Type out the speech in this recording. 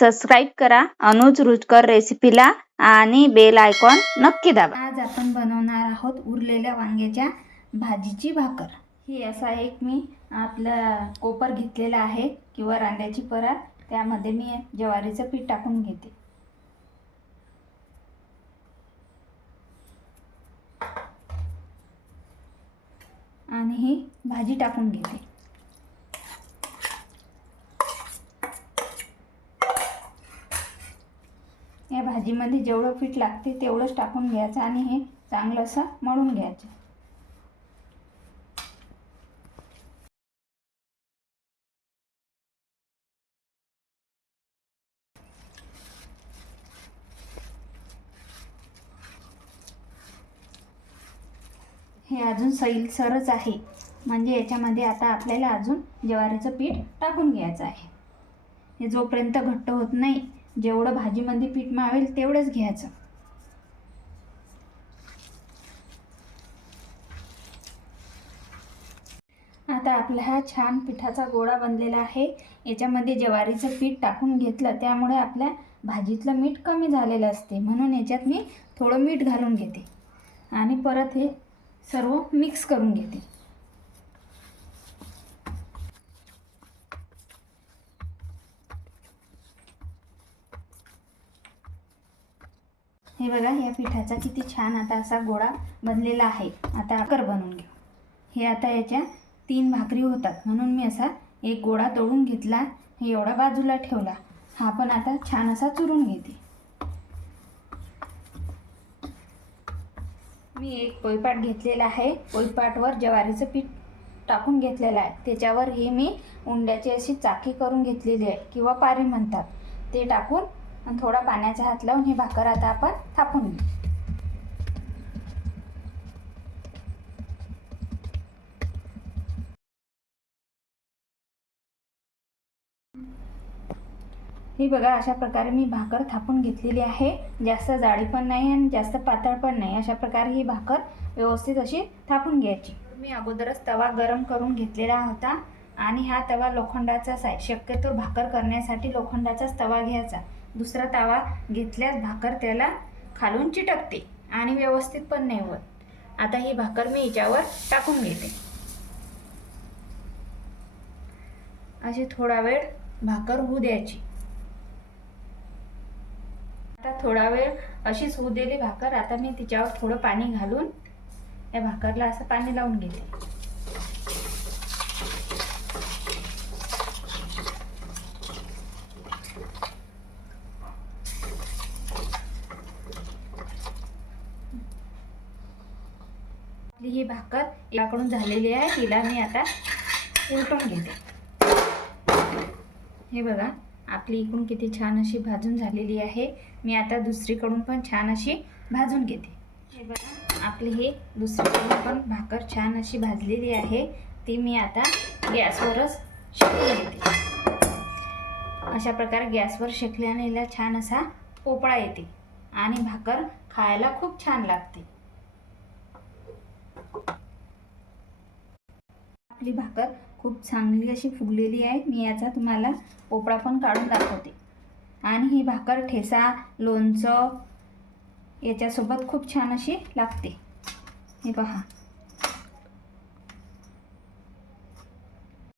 Subscribe करा. अनुज रुचकर रेसिपीला आणि बेल आयकॉन नक्की दाबा. आज आपण बनवणार आहोत उरलेल्या वांग्याच्या भाजीची भाकर. ही असा एक मी आपला कोपर घेतलेला आहे किंवा रांद्याची परात. त्यामध्ये मी ज्वारीचं पीठ टाकून घेते. आणि ही भाजी टाकून घेते या भाजीमध्ये जेवढं पीठ लागते तेवढंच टाकून घ्यायचं आणि हे चांगलं असं मळून घ्यायचं. हे अजून सैलसरच आहे. म्हणजे याच्यामध्ये आता आपल्याला अजून ज्वारीचं पीठ टाकून घ्यायचं आहे. हे जोपर्यंत घट्ट होत नाही जेवढं भाजीमध्ये पीठ मावेल तेवढंच घ्यायचं. आता आपला हा छान पिठाचा गोळा बनलेला आहे. याच्यामध्ये ज्वारीचं पीठ टाकून घेतलं त्यामुळे आपल्या भाजीतलं मीठ कमी झालेलं असते. म्हणून याच्यात मी थोडं मीठ घालून घेते. आणि परत हे सर्व मिक्स करून घेते. हे बघा या पिठाचा किती छान आता असा गोळा बनलेला आहे. आता आकर बनवून घेऊ. हे आता याच्या तीन भाकरी होतात. म्हणून मी असा एक गोळा तोडून घेतला हे एवढा बाजूला ठेवला. हा पण आता छान असा चुरून घेते. मी एक पोळपाट घेतलेला आहे. पोळपाटवर ज्वारीचं पीठ टाकून घेतलेलं आहे. त्याच्यावर हे मी उंड्याची अशी चाकी करून घेतलेली आहे. किंवा पारी म्हणतात. ते टाकून आणि थोडा पाण्याचा हात लावून ही भाकर आता आपण थापून घेऊ. ही बघा अशा प्रकारे मी भाकर थापून घेतलेली आहे. जास्त जाडी पण नाही आणि जास्त पातळ पण नाही. अशा प्रकारे ही भाकर व्यवस्थित अशी थापून घ्यायची. मी अगोदरच तवा गरम करून घेतलेला होता. आणि हा तवा लोखंडाचाच आहे शक्यतो भाकर करण्यासाठी लोखंडाचाच तवा घ्यायचा. दुसरा तवा घेतल्यास भाकर त्याला खालून चिटकते आणि व्यवस्थित पण नाही होत. आता ही भाकर मी याच्यावर टाकून घेते. अशी थोडा वेळ भाकर होऊ द्यायची. आता थोडा वेळ अशीच होऊ दिली भाकर आता मी तिच्यावर थोडं पाणी घालून या भाकरला असं पाणी लावून घेते. आपली ही भाकर याकडून झालेली आहे. तिला मी आता उलटून घेते. हे बघा आपली इकडून किती छान अशी भाजून झालेली आहे. मी आता दुसरीकडून पण छान अशी भाजून घेते. हे बघा आपली ही दुसरीकडून पण भाकर छान अशी भाजलेली आहे. ती मी आता गॅसवरच शेकून घेते. अशा प्रकारे गॅसवर शेकल्याने हिला छान असा पोपळा येते आणि भाकर खायला खूप छान लागते. आपली भाकर खूप चांगली अशी फुगलेली आहे. मी याचा तुम्हाला पोपळा पण काढून दाखवते. आणि ही भाकर ठेसा लोणचं याच्यासोबत खूप छान अशी लागते. हे पहा